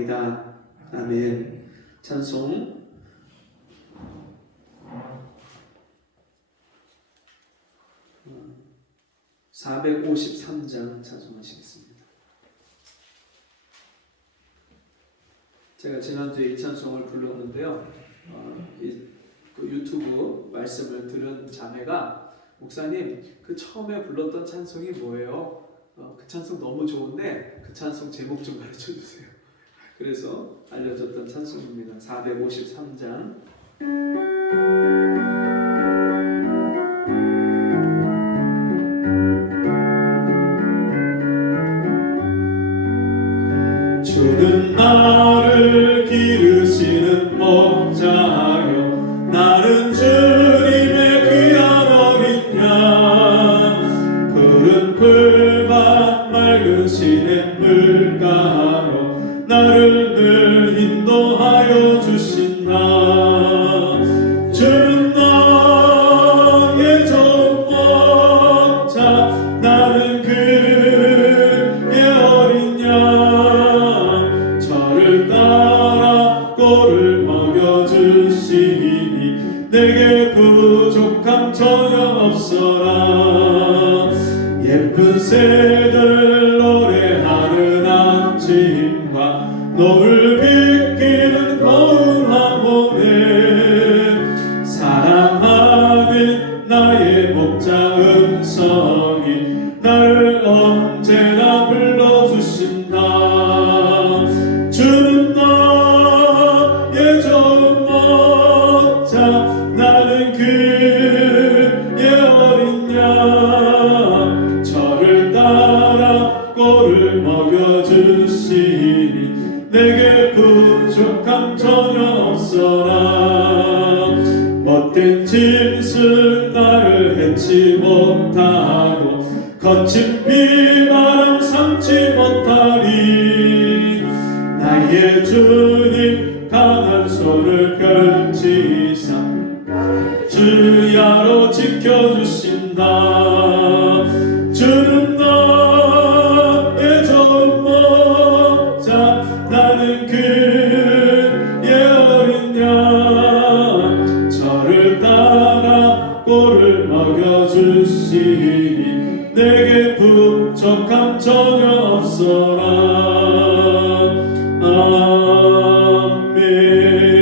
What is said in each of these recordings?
기도하옵나이다. 아멘. 찬송 453장 찬송하시겠습니다. 제가 지난주에 이 찬송을 불렀는데요. 그 유튜브 말씀을 들은 자매가 목사님 그 처음에 불렀던 찬송이 뭐예요? 그 찬송 너무 좋은데 그 찬송 제목 좀 가르쳐 주세요. 그래서 알려줬던 찬송입니다. 453장 주는 나를 기르시는 목자요 나는 주님의 귀한 어린 양 푸른 풀밭 맑은 시냇 물가로 나를 늘 인도하여 주신다. 주는 나의 좋은 목자 나는 그의 어린 양 저를 따라 꼴을 먹여주시니 내게 부족함 전혀 없어라. 예쁜 새들 노래하는 아침과 노을 비키는 거울 한복에 사랑하는 나의 목자 음성이 나를 언제나 불러주신다. 주는 나의 좋은 목자 나는 그의 어린 양 저를 따라 꼴을 먹여주시니 내게 부족함 전혀 없어라. 못된 짐승 나를 해치 못하고 거친 비바람 삼지 못하리. 나의 주님 강한 손을 펼치사 주야로 지켜주신다. 주는 나의 좋은 목자 나는 그의 어린 양 저를 따라 꼴을 먹여주시니 내게 부족함 전혀 없어라.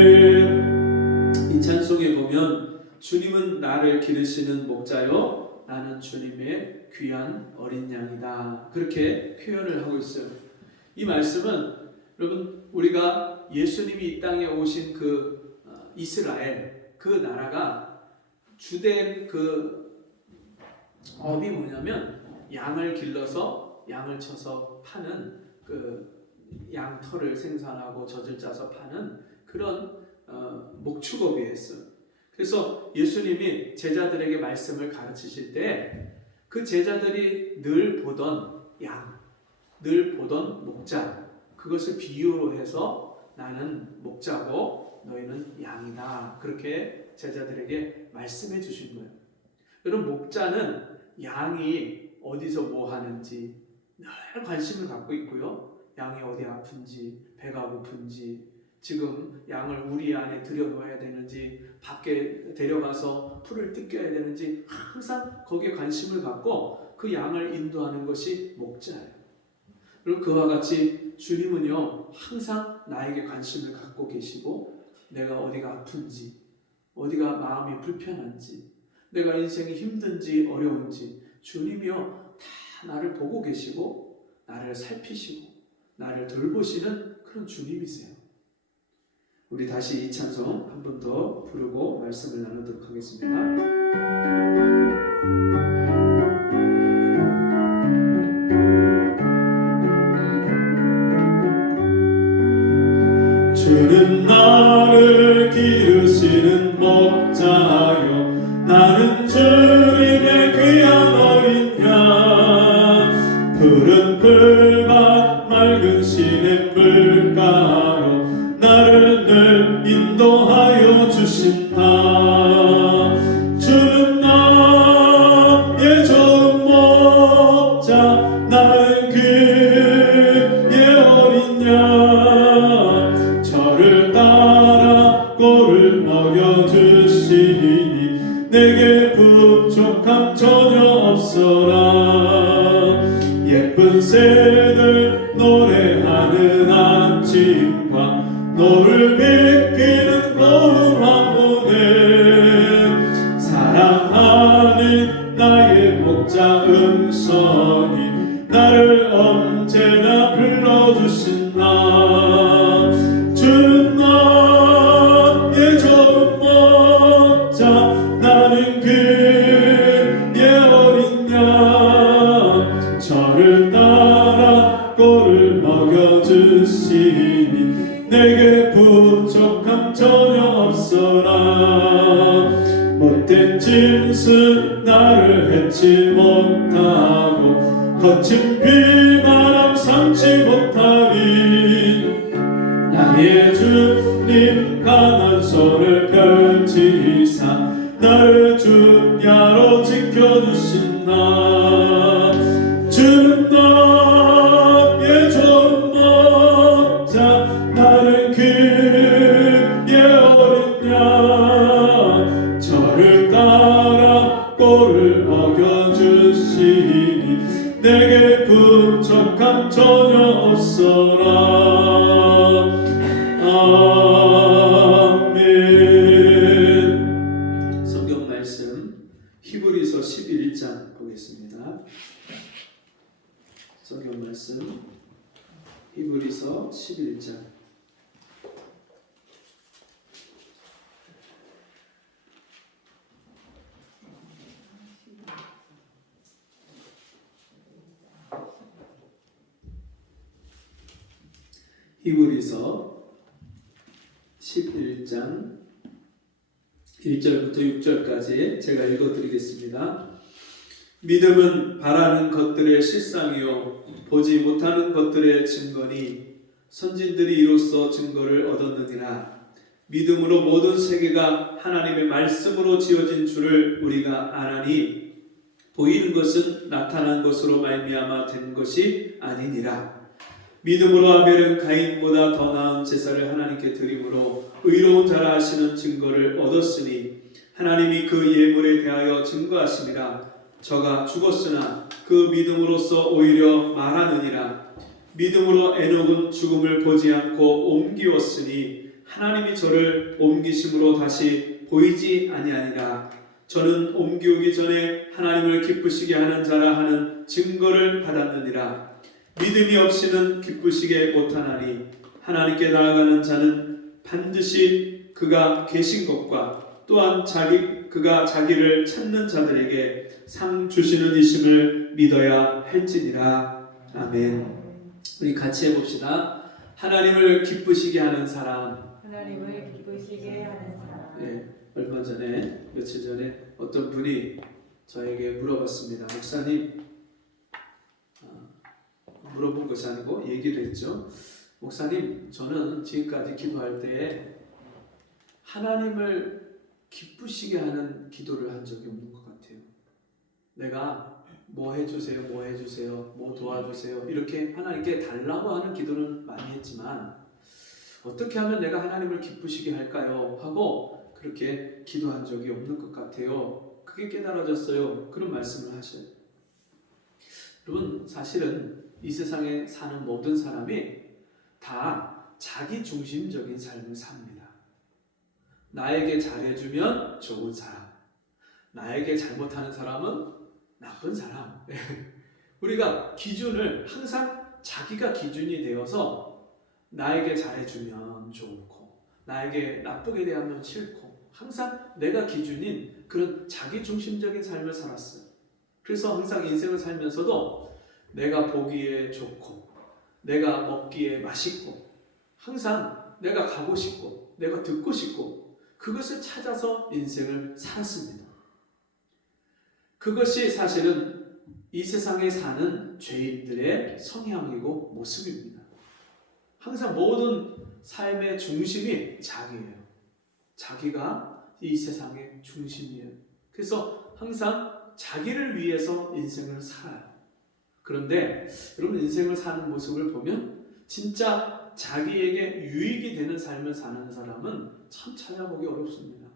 아멘. 이 찬송에 보면 주님은 나를 기르시는 목자요 나는 주님의 귀한 어린 양이다 그렇게 표현을 하고 있어요. 이 말씀은 여러분 우리가 예수님이 이 땅에 오신 그 이스라엘 그 나라가 주된 그 업이 뭐냐면 양을 길러서 양을 쳐서 파는 그 양털을 생산하고 젖을 짜서 파는 그런 목축업이었어요. 그래서 예수님이 제자들에게 말씀을 가르치실 때 그 제자들이 늘 보던 양, 늘 보던 목자 그것을 비유로 해서 나는 목자고 너희는 양이다 그렇게 제자들에게 말씀해 주신 거예요. 여러분 목자는 양이 어디서 뭐 하는지 늘 관심을 갖고 있고요. 양이 어디 아픈지 배가 고픈지 지금 양을 우리 안에 들여놓아야 되는지 밖에 데려가서 풀을 뜯겨야 되는지 항상 거기에 관심을 갖고 그 양을 인도하는 것이 목자예요. 그리고 그와 같이 주님은요 항상 나에게 관심을 갖고 계시고 내가 어디가 아픈지 어디가 마음이 불편한지 내가 인생이 힘든지 어려운지 주님이요 다 나를 보고 계시고 나를 살피시고 나를 돌보시는 그런 주님이세요. 우리 다시 이 찬송 한 번 더 부르고 말씀을 나누도록 하겠습니다. 주는 나를 기르시는 목자요 나는 주님의 귀한 어린 양 푸른 풀밭 맑은 시냇 물가로 나를 늘 인도하여 주신다. 주는 나의 좋은 목자 나는 그의 어린 양 저를 따라 꼴을 먹여주시니 내게 부족함 전혀 없어라. 예쁜 새들 노래하는 아침과 너를 비키는 고운 황혼에 사랑하는 나의 목자 음성이 나를 언제나 불러주신다. 주는 나의 좋은 목자 나는 그의 어린 양 저를 따라 꼴을 먹여주시니 내게 부족함 전혀 없어라. 못된 짐승 나를 해치 못하고 거친 비바람 삼지 못하니 나의 주님 강한 손을 펼치사 나를 주야로 지켜주신다. 주는 나의 좋은 목자 나는 그의 어린 양 저를 따라 꼴을 먹여주시니 내게 부족함 전혀 없어라. 아멘. 성경 말씀 히브리서 11장 보겠습니다. 성경 말씀 히브리서 11장 히브리서 11장 1절부터 6절까지 제가 읽어드리겠습니다. 믿음은 바라는 것들의 실상이요 보지 못하는 것들의 증거니 선진들이 이로써 증거를 얻었느니라. 믿음으로 모든 세계가 하나님의 말씀으로 지어진 줄을 우리가 아나니 보이는 것은 나타난 것으로 말미암아 된 것이 아니니라. 믿음으로 아벨은 가인보다 더 나은 제사를 하나님께 드림으로 의로운 자라 하시는 증거를 얻었으니 하나님이 그 예물에 대하여 증거하심이라. 저가 죽었으나 그 믿음으로써 오히려 말하느니라. 믿음으로 에녹은 죽음을 보지 않고 옮기었으니 하나님이 저를 옮기심으로 다시 보이지 아니하니라. 저는 옮기우기 전에 하나님을 기쁘시게 하는 자라 하는 증거를 받았느니라. 믿음이 없이는 기쁘시게 못하나니 하나님께 나아가는 자는 반드시 그가 계신 것과 또한 그가 자기를 찾는 자들에게 상 주시는 이심을 믿어야 할지니라. 아멘. 우리 같이 해봅시다. 하나님을 기쁘시게 하는 사람. 하나님을 기쁘시게 하는 사람. 얼마 전에 며칠 전에 어떤 분이 저에게 물어봤습니다. 목사님, 물어본 것이 아니고 얘기를 했죠. 목사님, 저는 지금까지 기도할 때 하나님을 기쁘시게 하는 기도를 한 적이 없는 것 같아요. 내가 뭐 해주세요, 뭐 해주세요, 뭐 도와주세요 이렇게 하나님께 달라고 하는 기도는 많이 했지만 어떻게 하면 내가 하나님을 기쁘시게 할까요? 하고 그렇게 기도한 적이 없는 것 같아요. 그게 깨달아졌어요. 그런 말씀을 하셔요. 여러분, 사실은 이 세상에 사는 모든 사람이 다 자기 중심적인 삶을 삽니다. 나에게 잘해주면 좋은 사람, 나에게 잘못하는 사람은 나쁜 사람. 우리가 기준을 항상 자기가 기준이 되어서 나에게 잘해주면 좋고 나에게 나쁘게 대하면 싫고 항상 내가 기준인 그런 자기 중심적인 삶을 살았어요. 그래서 항상 인생을 살면서도 내가 보기에 좋고 내가 먹기에 맛있고 항상 내가 가고 싶고 내가 듣고 싶고 그것을 찾아서 인생을 살았습니다. 그것이 사실은 이 세상에 사는 죄인들의 성향이고 모습입니다. 항상 모든 삶의 중심이 자기예요. 자기가 이 세상의 중심이에요. 그래서 항상 자기를 위해서 인생을 살아요. 그런데 여러분 인생을 사는 모습을 보면 진짜 자기에게 유익이 되는 삶을 사는 사람은 참 찾아보기 어렵습니다.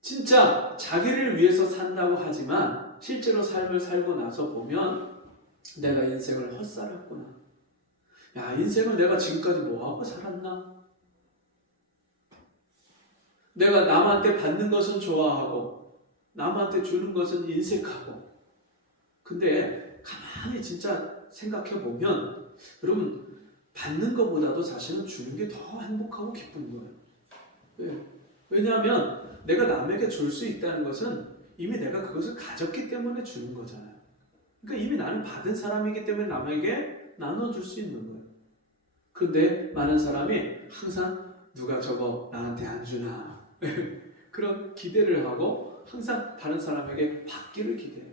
진짜 자기를 위해서 산다고 하지만 실제로 삶을 살고 나서 보면 내가 인생을 헛살았구나. 야, 인생을 내가 지금까지 뭐하고 살았나? 내가 남한테 받는 것은 좋아하고 남한테 주는 것은 인색하고, 근데 가만히 진짜 생각해 보면 여러분, 받는 것보다도 사실은 주는 게 더 행복하고 기쁜 거예요. 왜? 왜냐하면 내가 남에게 줄 수 있다는 것은 이미 내가 그것을 가졌기 때문에 주는 거잖아요. 그러니까 이미 나는 받은 사람이기 때문에 남에게 나눠줄 수 있는 거예요. 그런데 많은 사람이 항상 누가 저거 나한테 안 주나 그런 기대를 하고 항상 다른 사람에게 받기를 기대해요.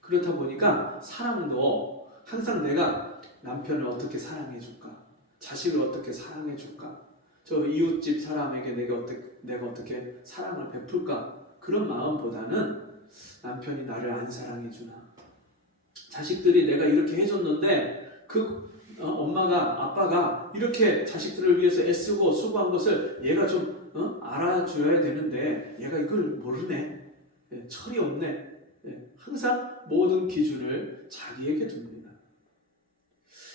그렇다 보니까 사랑도 항상 내가 남편을 어떻게 사랑해 줄까, 자식을 어떻게 사랑해 줄까, 저 이웃집 사람에게 내가 어떻게 사랑을 베풀까, 그런 마음보다는 남편이 나를 안 사랑해 주나, 자식들이 내가 이렇게 해줬는데 엄마가 아빠가 이렇게 자식들을 위해서 애쓰고 수고한 것을 얘가 좀 알아줘야 되는데 얘가 이걸 모르네, 철이 없네. 항상 모든 기준을 자기에게 둡니다.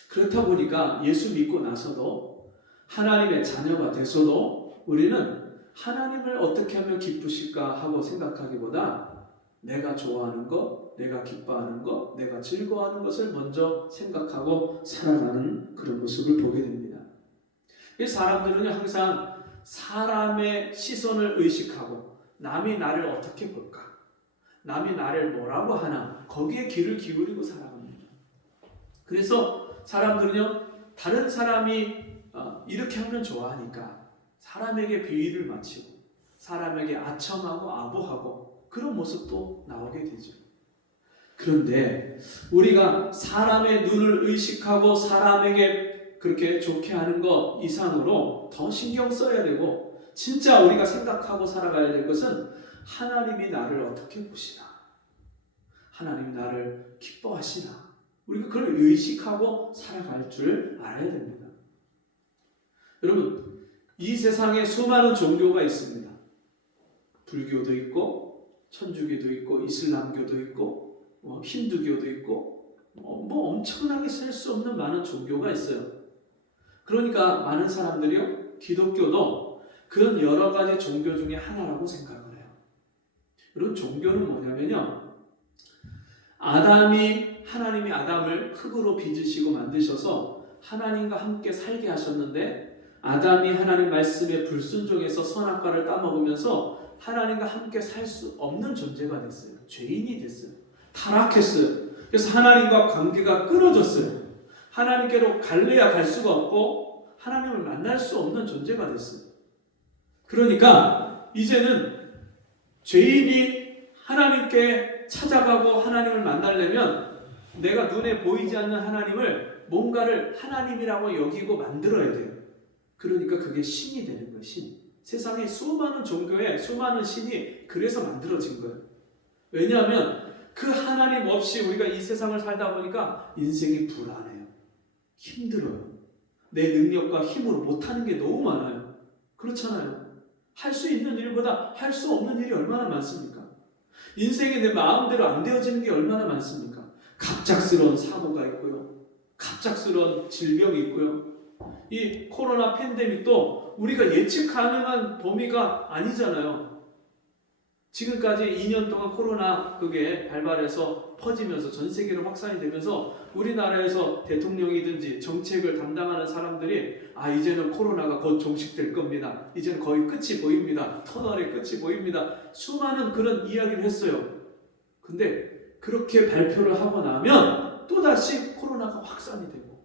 그렇다 보니까 예수 믿고 나서도 하나님의 자녀가 돼서도 우리는 하나님을 어떻게 하면 기쁘실까 하고 생각하기보다 내가 좋아하는 것, 내가 기뻐하는 것, 내가 즐거워하는 것을 먼저 생각하고 살아가는 그런 모습을 보게 됩니다. 이 사람들은 항상 사람의 시선을 의식하고 남이 나를 어떻게 볼까, 남이 나를 뭐라고 하나, 거기에 귀를 기울이고 살아갑니다. 그래서 사람들은요, 다른 사람이 이렇게 하면 좋아하니까 사람에게 비위를 맞추고 사람에게 아첨하고 아부하고 그런 모습도 나오게 되죠. 그런데 우리가 사람의 눈을 의식하고 사람에게 그렇게 좋게 하는 것 이상으로 더 신경 써야 되고, 진짜 우리가 생각하고 살아가야 될 것은 하나님이 나를 어떻게 보시나, 하나님이 나를 기뻐하시나, 우리가 그걸 의식하고 살아갈 줄 알아야 됩니다. 여러분, 이 세상에 수많은 종교가 있습니다. 불교도 있고 천주교도 있고 이슬람교도 있고 힌두교도 있고 엄청나게 셀 수 없는 많은 종교가 있어요. 그러니까 많은 사람들이요, 기독교도 그런 여러 가지 종교 중에 하나라고 생각을 해요. 여러분, 종교는 뭐냐면요, 하나님이 아담을 흙으로 빚으시고 만드셔서 하나님과 함께 살게 하셨는데, 아담이 하나님 말씀에 불순종해서 선악과를 따먹으면서 하나님과 함께 살 수 없는 존재가 됐어요. 죄인이 됐어요. 타락했어요. 그래서 하나님과 관계가 끊어졌어요. 하나님께로 갈래야 갈 수가 없고 하나님을 만날 수 없는 존재가 됐어요. 그러니까 이제는 죄인이 하나님께 찾아가고 하나님을 만나려면 내가 눈에 보이지 않는 하나님을 뭔가를 하나님이라고 여기고 만들어야 돼요. 그러니까 그게 신이 되는 거예요. 신. 세상에 수많은 종교에 수많은 신이 그래서 만들어진 거예요. 왜냐하면 그 하나님 없이 우리가 이 세상을 살다 보니까 인생이 불안해요. 힘들어요. 내 능력과 힘으로 못하는 게 너무 많아요. 그렇잖아요. 할 수 있는 일보다 할 수 없는 일이 얼마나 많습니까? 인생이 내 마음대로 안 되어지는 게 얼마나 많습니까? 갑작스러운 사고가 있고요, 갑작스러운 질병이 있고요. 이 코로나 팬데믹도 우리가 예측 가능한 범위가 아니잖아요. 지금까지 2년 동안 코로나 그게 발발해서 퍼지면서 전 세계로 확산이 되면서 우리나라에서 대통령이든지 정책을 담당하는 사람들이 이제는 코로나가 곧 종식될 겁니다. 이제는 거의 끝이 보입니다. 터널의 끝이 보입니다. 수많은 그런 이야기를 했어요. 근데 그렇게 발표를 하고 나면 또다시 코로나가 확산이 되고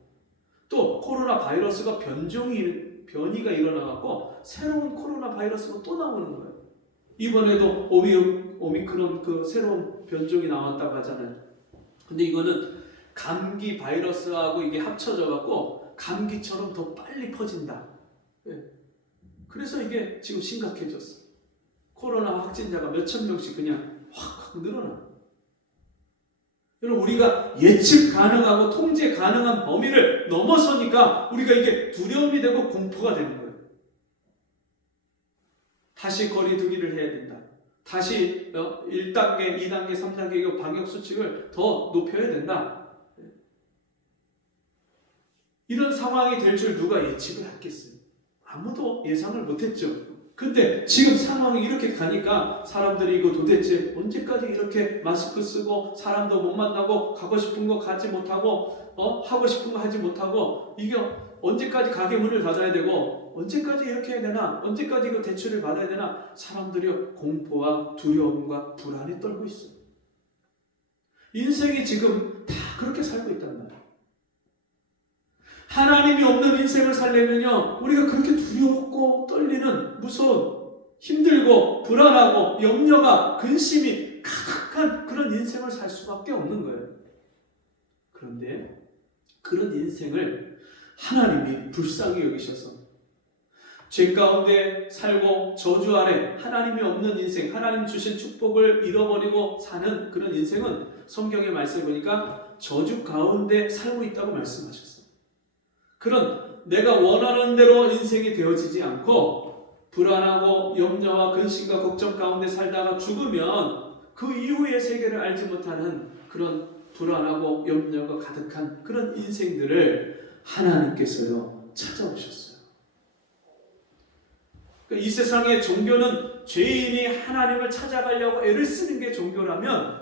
또 코로나 바이러스가 변이가 일어나갖고 새로운 코로나 바이러스가 또 나오는 거예요. 이번에도 오미크론 그 새로운 변종이 나왔다고 하잖아요. 근데 이거는 감기 바이러스하고 이게 합쳐져 갖고 감기처럼 더 빨리 퍼진다. 그래서 이게 지금 심각해졌어. 코로나 확진자가 몇천 명씩 그냥 확 늘어나. 여러분, 우리가 예측 가능하고 통제 가능한 범위를 넘어서니까 우리가 이게 두려움이 되고 공포가 되는 거예요. 다시 거리 두기를 해야 된다. 다시 1단계, 2단계, 3단계 방역수칙을 더 높여야 된다. 이런 상황이 될 줄 누가 예측을 했겠어요? 아무도 예상을 못했죠. 근데 지금 상황이 이렇게 가니까 사람들이 이거 도대체 언제까지 이렇게 마스크 쓰고 사람도 못 만나고 가고 싶은 거 가지 못하고 하고 싶은 거 하지 못하고 이게 언제까지 가게 문을 닫아야 되고 언제까지 이렇게 해야 되나, 언제까지 이거 대출을 받아야 되나, 사람들이 공포와 두려움과 불안에 떨고 있어요. 인생이 지금 다 그렇게 살고 있단 말이에요. 하나님이 없는 인생을 살려면요, 우리가 그렇게 두렵고 떨리는, 무서운, 힘들고 불안하고 염려가, 근심이 가득한 그런 인생을 살 수밖에 없는 거예요. 그런데 그런 인생을 하나님이 불쌍히 여기셔서 죄 가운데 살고 저주 아래 하나님이 없는 인생, 하나님 주신 축복을 잃어버리고 사는 그런 인생은 성경의 말씀을 보니까 저주 가운데 살고 있다고 말씀하셨어요. 그런 내가 원하는 대로 인생이 되어지지 않고 불안하고 염려와 근심과 걱정 가운데 살다가 죽으면 그 이후의 세계를 알지 못하는 그런 불안하고 염려가 가득한 그런 인생들을 하나님께서요 찾아오셨어요. 이 세상의 종교는 죄인이 하나님을 찾아가려고 애를 쓰는 게 종교라면,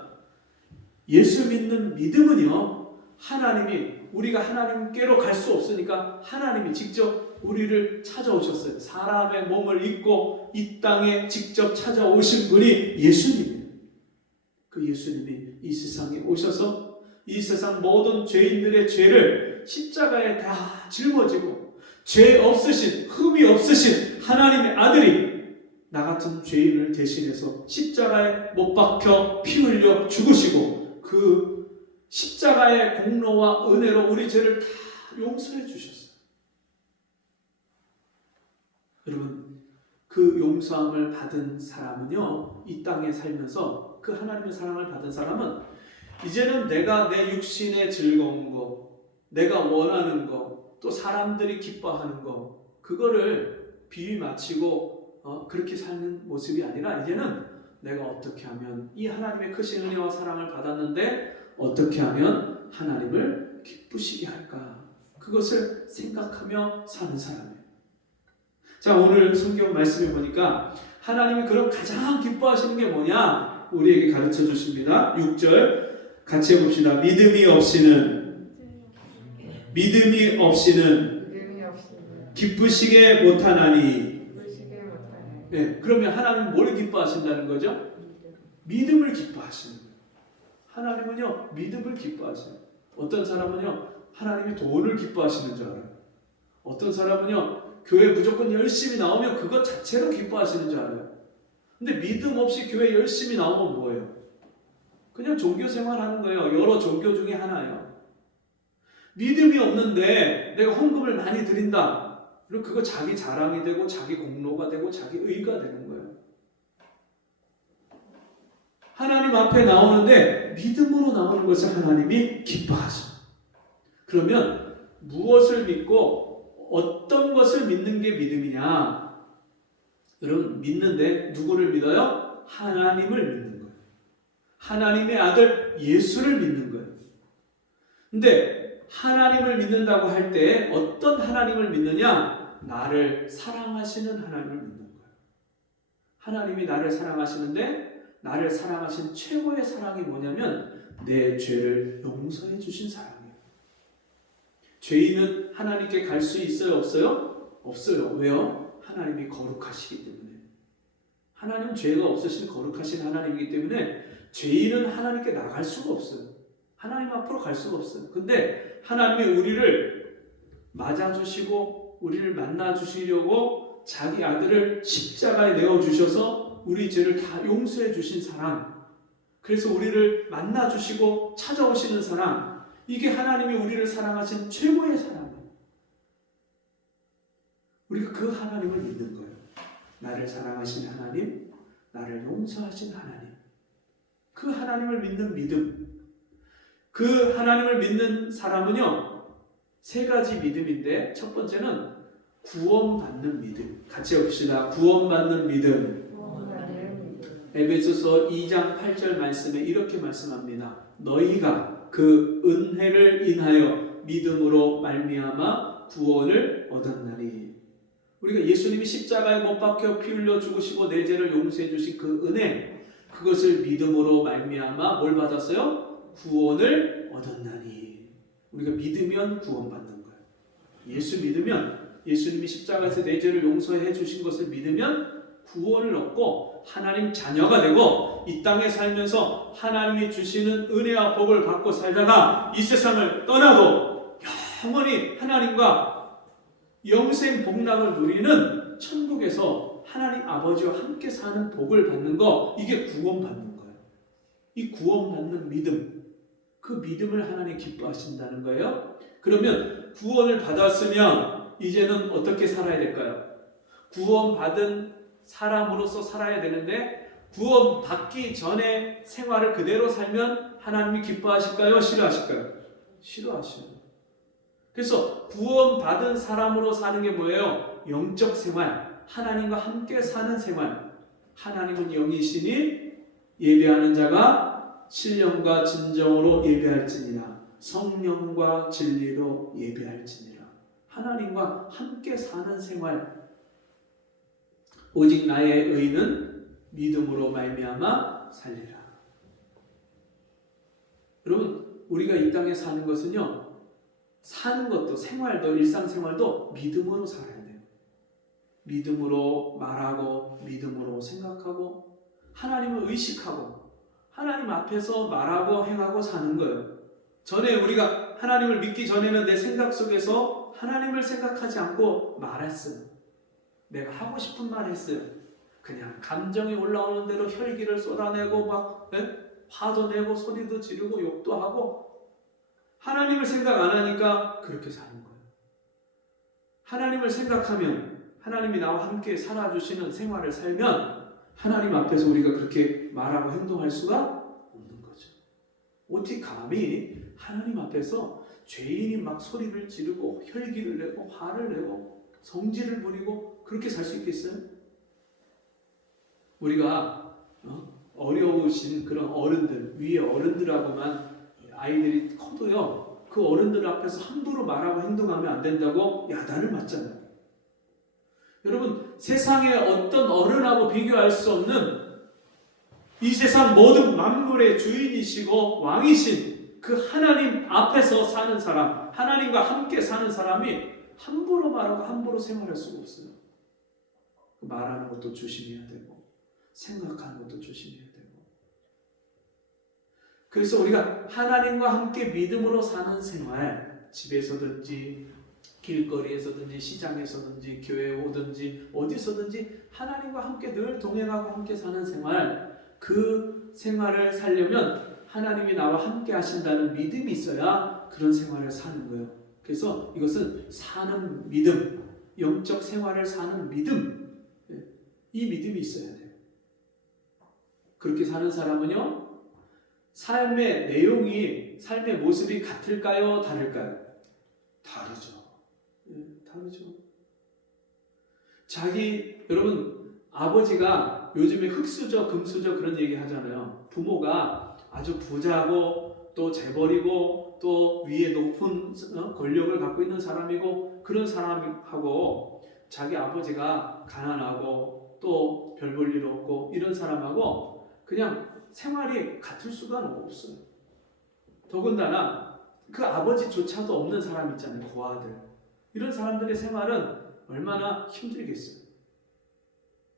예수 믿는 믿음은요, 하나님이, 우리가 하나님께로 갈 수 없으니까 하나님이 직접 우리를 찾아오셨어요. 사람의 몸을 입고 이 땅에 직접 찾아오신 분이 예수님이에요. 그 예수님이 이 세상에 오셔서 이 세상 모든 죄인들의 죄를 십자가에 다 짊어지고 죄 없으신, 흠이 없으신 하나님의 아들이 나 같은 죄인을 대신해서 십자가에 못 박혀 피 흘려 죽으시고 그 십자가의 공로와 은혜로 우리 죄를 다 용서해 주셨어요. 여러분, 그 용서함을 받은 사람은요, 이 땅에 살면서 그 하나님의 사랑을 받은 사람은 이제는 내가 내 육신의 즐거운 거, 내가 원하는 거, 또 사람들이 기뻐하는 거, 그거를 비위 맞추고 그렇게 사는 모습이 아니라 이제는 내가 어떻게 하면 이 하나님의 크신 은혜와 사랑을 받았는데 어떻게 하면 하나님을 기쁘시게 할까, 그것을 생각하며 사는 사람이에요. 자, 오늘 성경 말씀을 보니까 하나님이 그런 가장 기뻐하시는 게 뭐냐 우리에게 가르쳐 주십니다. 6절 같이 해봅시다. 믿음이 없이는 기쁘시게 못하나니. 네, 그러면 하나님은 뭘 기뻐하신다는 거죠? 믿음을 기뻐하시는 거예요. 하나님은요, 믿음을 기뻐하셔요. 어떤 사람은요, 하나님이 돈을 기뻐하시는 줄 알아요. 어떤 사람은요, 교회 무조건 열심히 나오면 그것 자체로 기뻐하시는 줄 알아요. 근데 믿음 없이 교회 열심히 나오면 뭐예요? 그냥 종교 생활하는 거예요. 여러 종교 중에 하나예요. 믿음이 없는데 내가 헌금을 많이 드린다, 그럼 그거 자기 자랑이 되고 자기 공로가 되고 자기 의가 되는 거예요. 하나님 앞에 나오는데 믿음으로 나오는 것을 하나님이 기뻐하셔. 그러면 무엇을 믿고 어떤 것을 믿는 게 믿음이냐? 여러분, 믿는데 누구를 믿어요? 하나님을 믿는 거예요. 하나님의 아들 예수를 믿는 거예요. 근데 하나님을 믿는다고 할 때 어떤 하나님을 믿느냐? 나를 사랑하시는 하나님을 믿는 거예요. 하나님이 나를 사랑하시는데 나를 사랑하신 최고의 사랑이 뭐냐면 내 죄를 용서해 주신 사랑이에요. 죄인은 하나님께 갈 수 있어요? 없어요? 없어요. 왜요? 하나님이 거룩하시기 때문에. 하나님은 죄가 없으신 거룩하신 하나님이기 때문에 죄인은 하나님께 나갈 수가 없어요. 하나님 앞으로 갈 수가 없어요. 근데 하나님이 우리를 맞아주시고 우리를 만나주시려고 자기 아들을 십자가에 내어주셔서 우리 죄를 다 용서해 주신 사랑, 그래서 우리를 만나주시고 찾아오시는 사랑, 이게 하나님이 우리를 사랑하신 최고의 사랑이에요. 우리가 그 하나님을 믿는 거예요. 나를 사랑하신 하나님, 나를 용서하신 하나님, 그 하나님을 믿는 믿음. 그 하나님을 믿는 사람은요, 세 가지 믿음인데, 첫 번째는 구원받는 믿음. 같이 해봅시다. 구원받는 믿음. 에베소서 2장 8절 말씀에 이렇게 말씀합니다. 너희가 그 은혜를 인하여 믿음으로 말미암아 구원을 얻었나니. 우리가 예수님이 십자가에 못 박혀 피 흘려 죽으시고 내 죄를 용서해 주신 그 은혜, 그것을 믿음으로 말미암아 뭘 받았어요? 구원을 얻었나니. 우리가 믿으면 구원받는 거예요. 예수 믿으면, 예수님이 십자가에서 내 죄를 용서해 주신 것을 믿으면 구원을 얻고 하나님 자녀가 되고, 이 땅에 살면서 하나님이 주시는 은혜와 복을 받고 살다가 이 세상을 떠나도 영원히 하나님과 영생 복락을 누리는 천국에서 하나님 아버지와 함께 사는 복을 받는 거, 이게 구원받는 거예요. 이 구원받는 믿음, 그 믿음을 하나님 기뻐하신다는 거예요. 그러면 구원을 받았으면 이제는 어떻게 살아야 될까요? 구원받은 사람으로서 살아야 되는데, 구원받기 전에 생활을 그대로 살면 하나님이 기뻐하실까요? 싫어하실까요? 싫어하셔요. 그래서 구원받은 사람으로 사는 게 뭐예요? 영적 생활, 하나님과 함께 사는 생활. 하나님은 영이시니 예배하는 자가 신령과 진정으로 예배할지니라. 성령과 진리로 예배할지니라. 하나님과 함께 사는 생활. 오직 나의 의는 믿음으로 말미암아 살리라. 여러분, 우리가 이 땅에 사는 것은요, 사는 것도, 생활도, 일상생활도 믿음으로 살아야 돼요. 믿음으로 말하고, 믿음으로 생각하고, 하나님을 의식하고, 하나님 앞에서 말하고 행하고 사는 거예요. 전에 우리가 하나님을 믿기 전에는 내 생각 속에서 하나님을 생각하지 않고 말했어요. 내가 하고 싶은 말 했어요. 그냥 감정이 올라오는 대로 혈기를 쏟아내고 막 화도 내고 소리도 지르고 욕도 하고, 하나님을 생각 안 하니까 그렇게 사는 거예요. 하나님을 생각하면, 하나님이 나와 함께 살아주시는 생활을 살면 하나님 앞에서 우리가 그렇게 말하고 행동할 수가 없는 거죠. 어떻게 감히 하나님 앞에서 죄인이 막 소리를 지르고 혈기를 내고 화를 내고 성질을 부리고 그렇게 살 수 있겠어요? 우리가 어려우신 그런 어른들, 위에 어른들하고만 아이들이 커도요, 그 어른들 앞에서 함부로 말하고 행동하면 안 된다고 야단을 맞잖아요. 여러분, 세상의 어떤 어른하고 비교할 수 없는, 이 세상 모든 만물의 주인이시고 왕이신 그 하나님 앞에서 사는 사람, 하나님과 함께 사는 사람이 함부로 말하고 함부로 생활할 수가 없어요. 말하는 것도 조심해야 되고, 생각하는 것도 조심해야 되고. 그래서 우리가 하나님과 함께 믿음으로 사는 생활, 집에서든지 길거리에서든지 시장에서든지 교회에 오든지 어디서든지 하나님과 함께 늘 동행하고 함께 사는 생활, 그 생활을 살려면 하나님이 나와 함께 하신다는 믿음이 있어야 그런 생활을 사는 거예요. 그래서 이것은 사는 믿음, 영적 생활을 사는 믿음, 이 믿음이 있어야 돼요. 그렇게 사는 사람은요, 삶의 내용이, 삶의 모습이 같을까요? 다를까요? 다르죠. 다르죠. 여러분, 아버지가 요즘에 흙수저, 금수저 그런 얘기 하잖아요. 부모가 아주 부자고 또 재벌이고 또 위에 높은 권력을 갖고 있는 사람이고, 그런 사람하고 자기 아버지가 가난하고 또 별 볼 일 없고 이런 사람하고 그냥 생활이 같을 수가 없어요. 더군다나 그 아버지조차도 없는 사람 있잖아요. 고아들. 이런 사람들의 생활은 얼마나 힘들겠어요.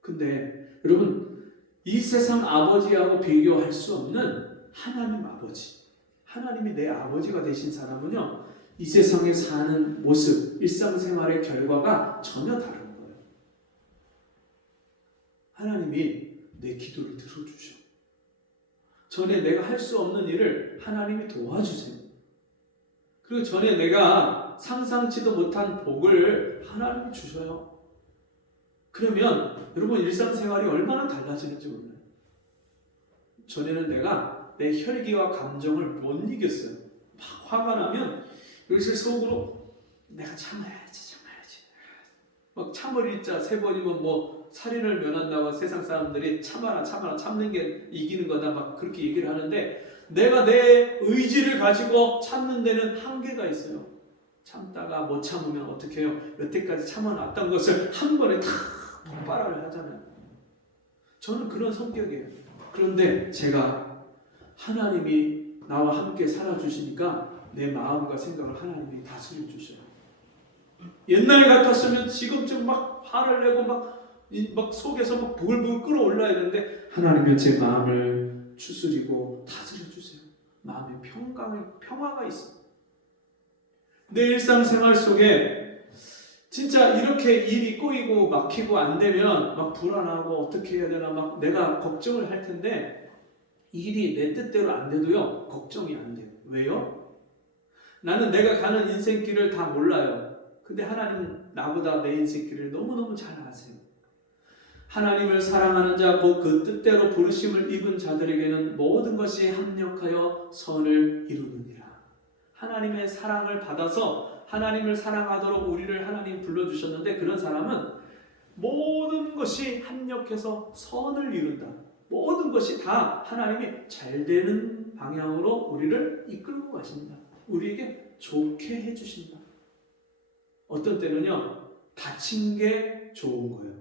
근데 여러분, 이 세상 아버지하고 비교할 수 없는 하나님 아버지, 하나님이 내 아버지가 되신 사람은요, 이 세상에 사는 모습, 일상생활의 결과가 전혀 다른 거예요. 하나님이 내 기도를 들어주셔. 전에 내가 할 수 없는 일을 하나님이 도와주세요. 그리고 전에 내가 상상치도 못한 복을 하나님이 주셔요. 그러면 여러분, 일상생활이 얼마나 달라지는지 몰라요. 전에는 내가 내 혈기와 감정을 못 이겼어요. 화가 나면 여기서 속으로 내가 참아야지. 막 참을 일자 3번이면 뭐 살인을 면한다고 세상 사람들이 참아라 참는 게 이기는 거다 막 그렇게 얘기를 하는데 내가 내 의지를 가지고 참는 데는 한계가 있어요. 참다가 못 참으면 어떻게 해요? 여태까지 참아놨던 것을 한 번에 다 폭발을 하잖아요. 저는 그런 성격이에요. 그런데 제가 하나님이 나와 함께 살아주시니까 내 마음과 생각을 하나님이 다스려 주셔요. 옛날 같았으면 지금쯤 막 화를 내고 막 속에서 막 부글부글 끓어올라야 되는데 하나님이 제 마음을 추스리고 다스려 주세요. 마음에 평화가 있어요. 내 일상생활 속에 진짜 이렇게 일이 꼬이고 막히고 안 되면 막 불안하고 어떻게 해야 되나 막 내가 걱정을 할 텐데 일이 내 뜻대로 안 돼도요 걱정이 안 돼요. 왜요? 나는 내가 가는 인생길을 다 몰라요. 근데 하나님 나보다 내 인생길을 너무너무 잘 아세요. 하나님을 사랑하는 자, 곧 그 뜻대로 부르심을 입은 자들에게는 모든 것이 합력하여 선을 이루느니라. 하나님의 사랑을 받아서 하나님을 사랑하도록 우리를 하나님 불러주셨는데 그런 사람은 모든 것이 합력해서 선을 이룬다. 모든 것이 다 하나님이 잘 되는 방향으로 우리를 이끌고 가신다. 우리에게 좋게 해주신다. 어떤 때는요 다친 게 좋은 거예요.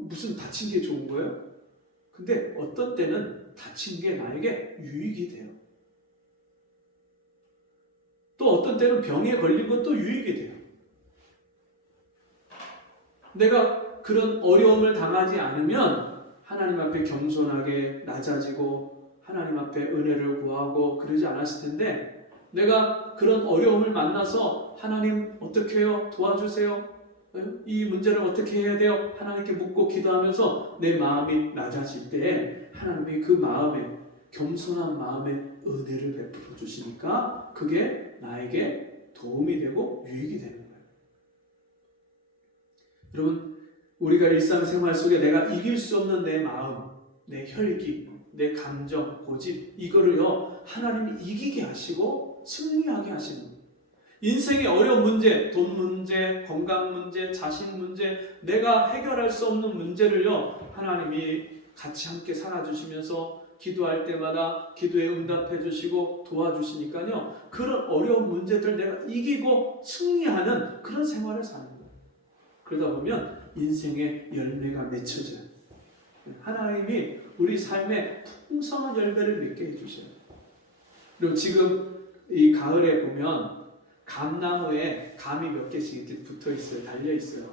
무슨 다친 게 좋은 거예요? 근데 어떤 때는 다친 게 나에게 유익이 돼요. 또 어떤 때는 병에 걸린 것도 유익이 돼요. 내가 그런 어려움을 당하지 않으면 하나님 앞에 겸손하게 낮아지고 하나님 앞에 은혜를 구하고 그러지 않았을 텐데 내가 그런 어려움을 만나서 하나님 어떻게 해요? 도와주세요. 이 문제를 어떻게 해야 돼요? 하나님께 묻고 기도하면서 내 마음이 낮아질 때 하나님이 그 마음에 겸손한 마음에 은혜를 베풀어 주시니까 그게 나에게 도움이 되고 유익이 되는 거예요. 여러분 우리가 일상생활 속에 내가 이길 수 없는 내 마음, 내 혈기, 내 감정, 고집 이거를요 하나님이 이기게 하시고 승리하게 하시는 거예요. 인생의 어려운 문제, 돈 문제, 건강 문제, 자식 문제, 내가 해결할 수 없는 문제를요 하나님이 같이 함께 살아주시면서 기도할 때마다 기도에 응답해 주시고 도와주시니까요 그런 어려운 문제들 내가 이기고 승리하는 그런 생활을 사는 거예요. 그러다 보면 인생의 열매가 맺혀져요. 하나님이 우리 삶에 풍성한 열매를 맺게 해주셔요. 그리고 지금 이 가을에 보면 감나무에 감이 몇 개씩 이렇게 붙어 있어요. 달려 있어요.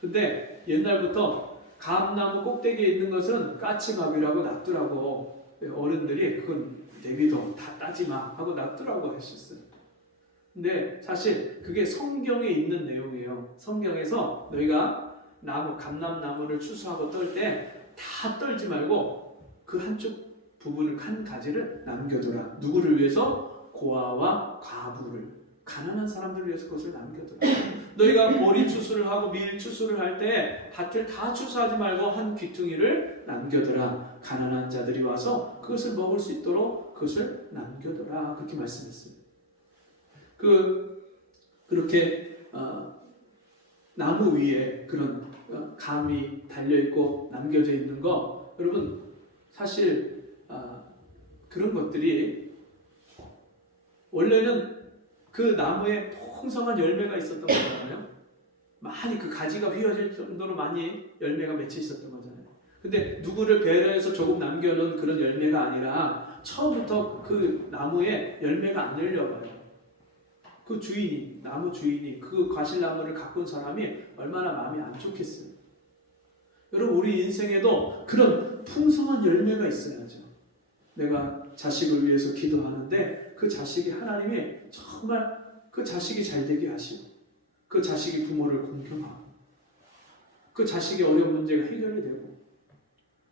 근데 옛날부터 감나무 꼭대기에 있는 것은 까치밥이라고 놔두라고 어른들이 그건 내비둬 다 따지 마 하고 놔두라고 하셨어요. 근데 사실 그게 성경에 있는 내용이에요. 성경에서 너희가 감람나무를 추수하고 떨 때 다 떨지 말고 그 한쪽 부분을 한 가지를 남겨둬라. 누구를 위해서? 고아와 과부를, 가난한 사람들을 위해서 그것을 남겨둬라. 너희가 보리 추수를 하고 밀 추수를 할 때 밭을 다 추수하지 말고 한 귀퉁이를 남겨둬라. 가난한 자들이 와서 그것을 먹을 수 있도록 그것을 남겨둬라. 그렇게 말씀했어요. 그렇게 나무 위에 그런 감이 달려있고 남겨져 있는 거 여러분 사실 그런 것들이 원래는 그 나무에 풍성한 열매가 있었던 거잖아요. 많이 그 가지가 휘어질 정도로 많이 열매가 맺혀 있었던 거잖아요. 근데 누구를 배려해서 조금 남겨놓은 그런 열매가 아니라 처음부터 그 나무에 열매가 안 열려봐요. 그 주인이, 나무 주인이 그 과실나무를 가꾼 사람이 얼마나 마음이 안 좋겠어요. 여러분 우리 인생에도 그런 풍성한 열매가 있어야죠. 내가 자식을 위해서 기도하는데 그 자식이 하나님이 정말 그 자식이 잘 되게 하시고 그 자식이 부모를 공경하고 그 자식의 어려운 문제가 해결이 되고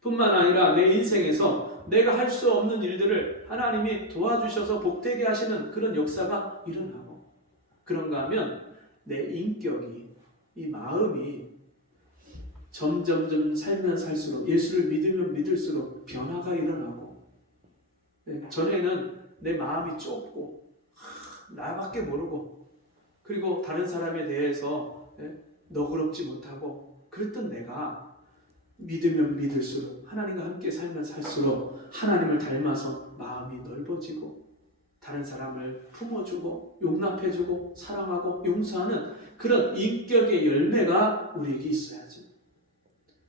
뿐만 아니라 내 인생에서 내가 할 수 없는 일들을 하나님이 도와주셔서 복되게 하시는 그런 역사가 일어나고 그런가 하면 내 인격이 이 마음이 점점 살면 살수록 예수를 믿으면 믿을수록 변화가 일어나고 전에는 내 마음이 좁고 나밖에 모르고 그리고 다른 사람에 대해서 너그럽지 못하고 그랬던 내가 믿으면 믿을수록 하나님과 함께 살면 살수록 하나님을 닮아서 마음이 넓어지고 다른 사람을 품어주고 용납해주고 사랑하고 용서하는 그런 인격의 열매가 우리에게 있어야지.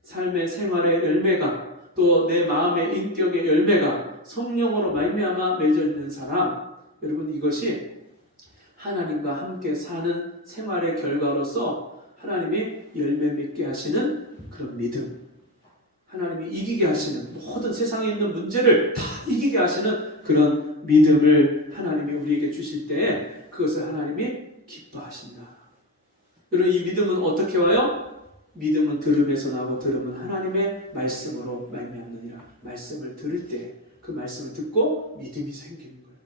삶의 생활의 열매가 또 내 마음의 인격의 열매가 성령으로 말미암아 맺어 있는 사람, 여러분 이것이 하나님과 함께 사는 생활의 결과로서 하나님이 열매 맺게 하시는 그런 믿음, 하나님이 이기게 하시는 모든 세상에 있는 문제를 다 이기게 하시는 그런 믿음을 하나님이 우리에게 주실 때에 그것을 하나님이 기뻐하신다. 여러분 이 믿음은 어떻게 와요? 믿음은 들음에서 나고 들음은 하나님의 말씀으로 말미암느니라. 말씀을 들을 때 그 말씀을 듣고 믿음이 생기는 거예요.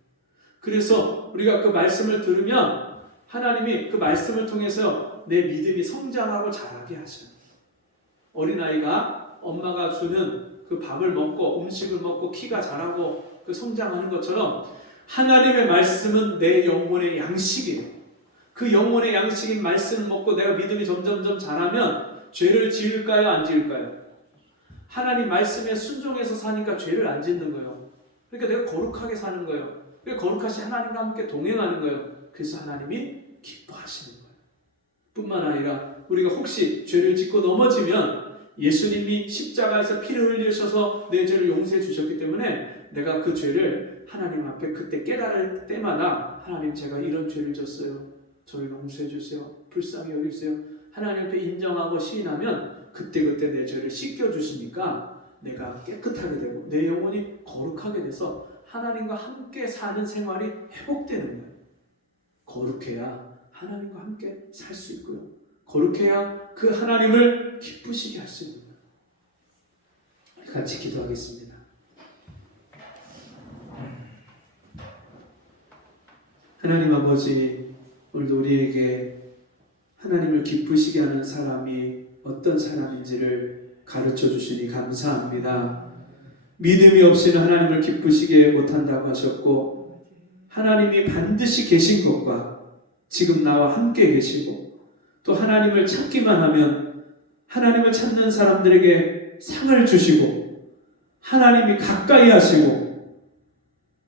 그래서 우리가 그 말씀을 들으면 하나님이 그 말씀을 통해서 내 믿음이 성장하고 자라게 하셔요. 어린아이가 엄마가 주는 그 밥을 먹고 음식을 먹고 키가 자라고 그 성장하는 것처럼 하나님의 말씀은 내 영혼의 양식이에요. 그 영혼의 양식인 말씀을 먹고 내가 믿음이 점점점 자라면 죄를 지을까요? 안 지을까요? 하나님 말씀에 순종해서 사니까 죄를 안 짓는 거예요. 그러니까 내가 거룩하게 사는 거예요. 그러니까 거룩하신 하나님과 함께 동행하는 거예요. 그래서 하나님이 기뻐하시는 거예요. 뿐만 아니라 우리가 혹시 죄를 짓고 넘어지면 예수님이 십자가에서 피를 흘리셔서 내 죄를 용서해 주셨기 때문에 내가 그 죄를 하나님 앞에 그때 깨달을 때마다 하나님 제가 이런 죄를 졌어요. 저를 용서해 주세요. 불쌍히 여기세요. 하나님 앞에 인정하고 시인하면 그때그때 내 죄를 씻겨주시니까 내가 깨끗하게 되고 내 영혼이 거룩하게 돼서 하나님과 함께 사는 생활이 회복되는 거예요. 거룩해야 하나님과 함께 살 수 있고요. 거룩해야 그 하나님을 기쁘시게 할 수 있는 거예요. 같이 기도하겠습니다. 하나님 아버지, 오늘도 우리에게 하나님을 기쁘시게 하는 사람이 어떤 사람인지를 가르쳐 주시니 감사합니다. 믿음이 없이는 하나님을 기쁘시게 못한다고 하셨고 하나님이 반드시 계신 것과 지금 나와 함께 계시고 또 하나님을 찾기만 하면 하나님을 찾는 사람들에게 상을 주시고 하나님이 가까이 하시고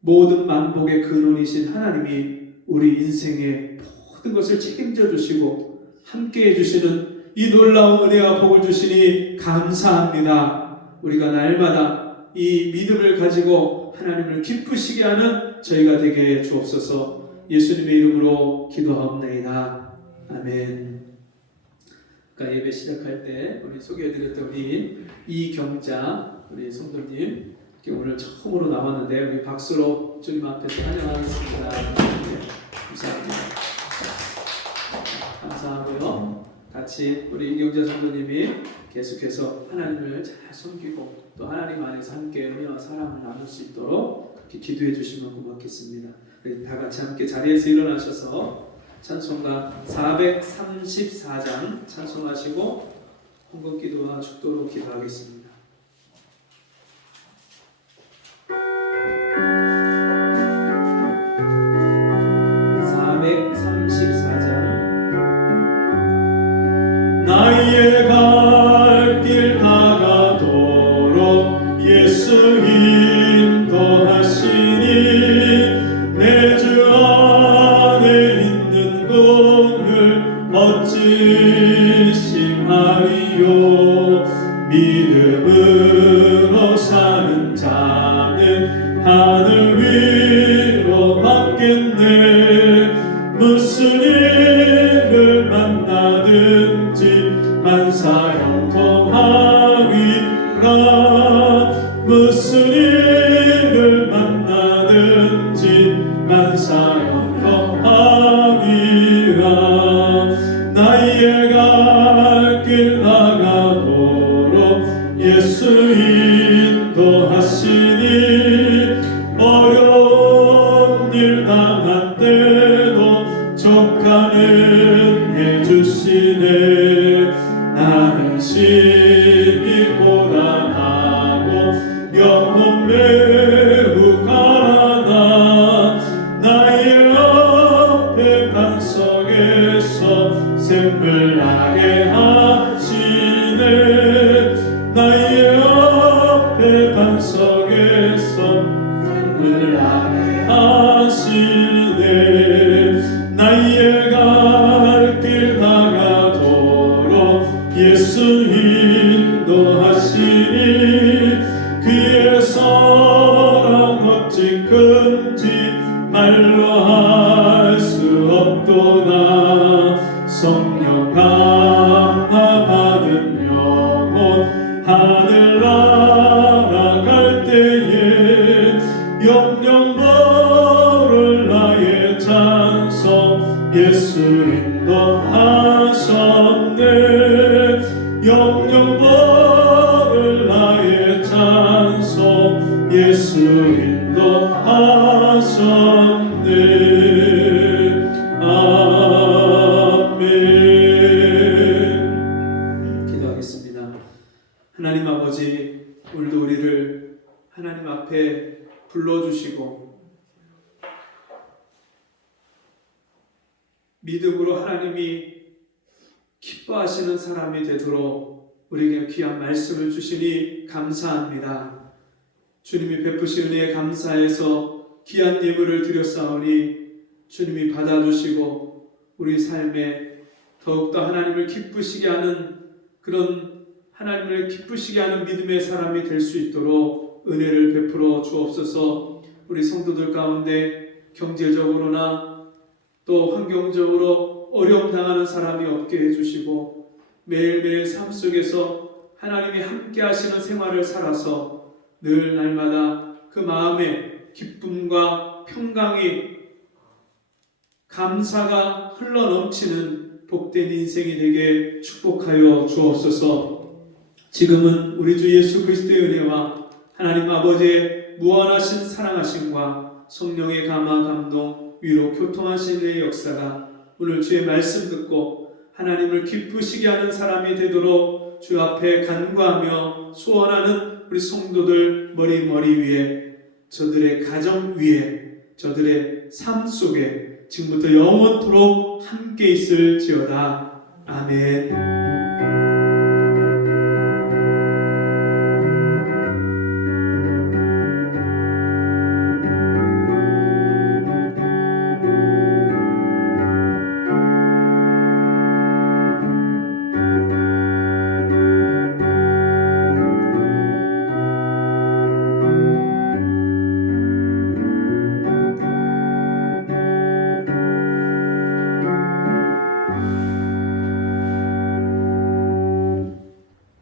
모든 만복의 근원이신 하나님이 우리 인생의 모든 것을 책임져 주시고 함께 해주시는 이 놀라운 은혜와 복을 주시니 감사합니다. 우리가 날마다 이 믿음을 가지고 하나님을 기쁘시게 하는 저희가 되게 주옵소서. 예수님의 이름으로 기도하옵나이다. 아멘. 아까 예배 시작할 때 우리 소개해드렸던 우리 이경자 우리 성도님 오늘 처음으로 나왔는데 우리 박수로 주님 앞에서 환영하겠습니다. 네, 감사합니다. 감사하고요. 같이 우리 이경자 성도님이 계속해서 하나님을 잘 섬기고 또 하나님 안에서 함께 은혜와 사랑을 나눌 수 있도록 그렇게 기도해 주시면 고맙겠습니다. 우리 다 같이 함께 자리에서 일어나셔서 찬송가 434장 찬송하시고 헌금기도와 축도로 기도하겠습니다. 나의 갈 길 다가도록 예수 인도하시니 내 주 안에 있는 공을 멋지심하리요. 믿음으로 사는 자는 하늘 위로 받겠네. 무슨 일을 만나든지 만사형통하리라. 무슨 일을 만나든지 만사형통하리라. 나의 갈 길 나가도록 예수 인도하시니 어려운 일 당한 때도 족하는 해주시네. 나는 심히 고단하고 영혼 매우 가난하니 선물 나게 하시네 나의 앞에 반석에서 선물 나게 하시네 나의 갈 길 나가도록 예수 인도하시니 그의 사랑 멋진 긍지 말로 할 수 없도다 성령 감화 받은 영혼 하늘 날아갈 때에 영영 모를 나의 찬송 예수 인도하셨네 영영 모를 나의 찬송 예수 인도하셨네 아멘. 기도하겠습니다. 하나님 아버지, 오늘도 우리를 하나님 앞에 불러주시고 믿음으로 하나님이 기뻐하시는 사람이 되도록 우리에게 귀한 말씀을 주시니 감사합니다. 주님이 베푸신 은혜에 감사해서 귀한 예물을 드렸사오니 주님이 받아주시고 우리 삶에 더욱더 하나님을 기쁘시게 하는 그런 하나님을 기쁘시게 하는 믿음의 사람이 될 수 있도록 은혜를 베풀어 주옵소서. 우리 성도들 가운데 경제적으로나 또 환경적으로 어려움 당하는 사람이 없게 해주시고 매일매일 삶 속에서 하나님이 함께 하시는 생활을 살아서 늘 날마다 그 마음에 기쁨과 평강이 감사가 흘러넘치는 복된 인생이 되게 축복하여 주옵소서. 지금은 우리 주 예수 그리스도의 은혜와 하나님 아버지의 무한하신 사랑하심과 성령의 감화 감동 위로 교통하시는 역사가 오늘 주의 말씀 듣고 하나님을 기쁘시게 하는 사람이 되도록 주 앞에 간구하며 소원하는 우리 성도들 머리 위에 저들의 가정 위에 저들의 삶 속에 지금부터 영원토록 함께 있을지어다. 아멘.